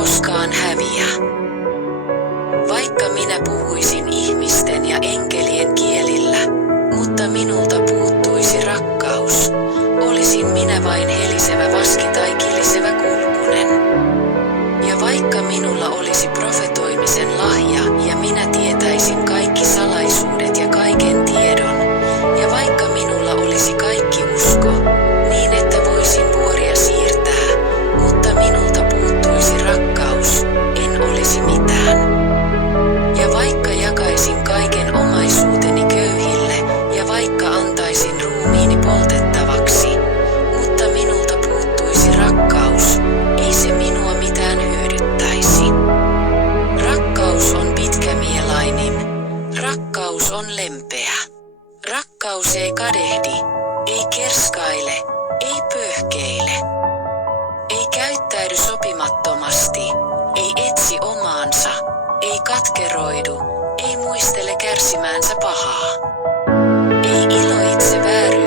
koskaan häviä. Vaikka minä puhuisin ihmisten ja enkelien kielillä, mutta minulta puuttuisi rakkaus, olisin minä vain helisevä vaski tai kilisevä kulkunen. Ja vaikka minulla olisi profetoimisen lahja ja minä tietäisin kaikki salaisuudet ja kaiken tiedon, ja vaikka minulla olisi kaikki usko, niin että voisin vuoria siirtää, mutta minulta puuttuisi rakkaus, en olisi mitään. Ja vaikka jakaisin kaiken omaisuuteni köyhille, ja vaikka antaisin ruumiini poltettavaksi, mutta minulta puuttuisi rakkaus, ei se minua mitään hyödyttäisi. Rakkaus on pitkämielainen, rakkaus on lempeä. Rakkaus ei kadehdi, ei kerskaile, ei pöhkeile. Ei käyttäydy sopimattomasti, ei etsi omaansa, ei katkeroidu, ei muistele kärsimäänsä pahaa. Ei iloitse vääryydestä.